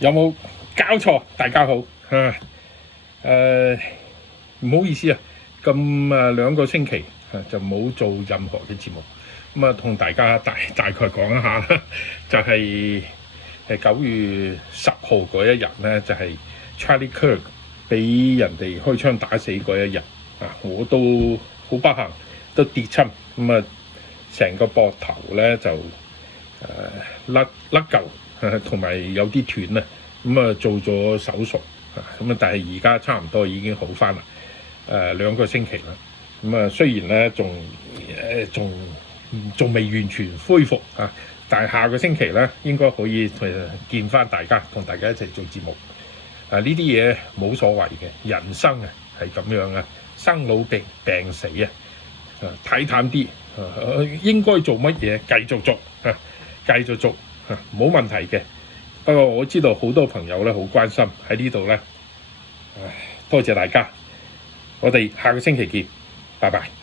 有冇搞錯？大家好啊！唔好意思啊，2個星期就冇做任何嘅節目。咁啊，同大家大概講一下啦，就係9月10號嗰一日咧，就係 Charlie Kirk 俾人哋開槍打死嗰一日啊！我都好不幸，都跌親咁啊，成個膊頭咧就甩嚿。同埋有啲斷啦，咁啊做咗手術，咁啊但係而家差唔多已經好翻啦，2個星期啦，咁啊雖然咧仲未完全恢復啊，但係下個星期咧應該可以見翻大家，同大家一齊做節目。呢啲嘢冇所謂嘅，人生啊係咁樣啊，生老病死啊，睇淡啲，應該做乜嘢繼續做繼續做。冇問題嘅，不過我知道好多朋友咧好關心喺呢度咧，多謝大家，我哋下個星期見，拜拜。